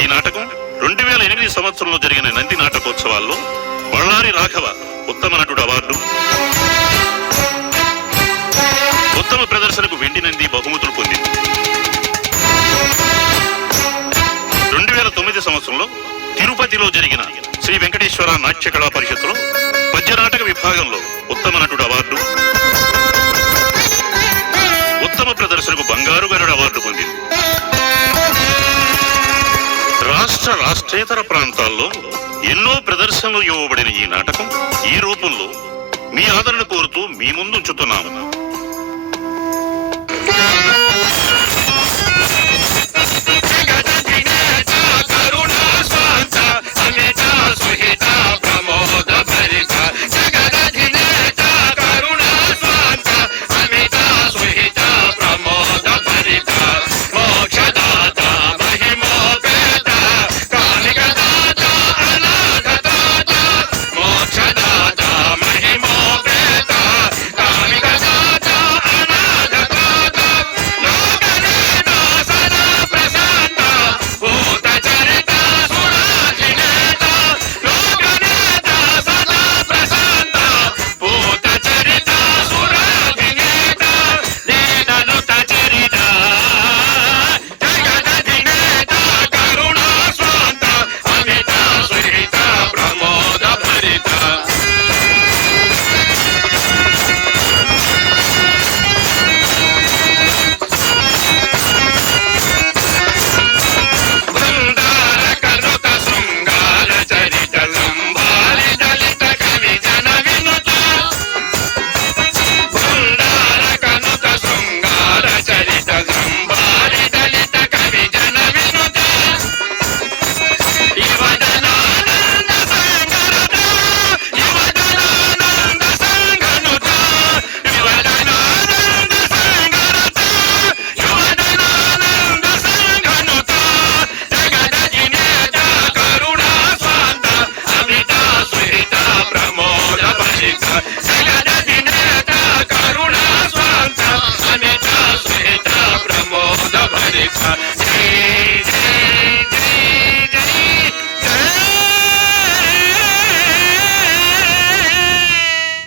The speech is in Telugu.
ఈ నాటకం 2008 సంవత్సరంలో జరిగిన నంది నాటకోత్సవాల్లో బళ్ళారి రాఘవ ఉత్తమ నటుడు అవార్డు, ఉత్తమ ప్రదర్శనకు వెండి నంది బహుమతులు పొందింది. 2009 సంవత్సరంలో తిరుపతిలో జరిగిన శ్రీ వెంకటేశ్వర నాట్య కళా పరిషత్తులో పద్య నాటక విభాగంలో ఉత్తమ నటుడు అవార్డు, ఉత్తమ ప్రదర్శనకు బంగారు గరుడ అవార్డు పొందింది. రాష్ట్రేతర ప్రాంతాల్లో ఎన్నో ప్రదర్శనలు ఇవ్వబడిన ఈ నాటకం ఈ రూపంలో మీ ఆదరణ కోరుతూ మీ ముందు ఉంచుతున్నాము.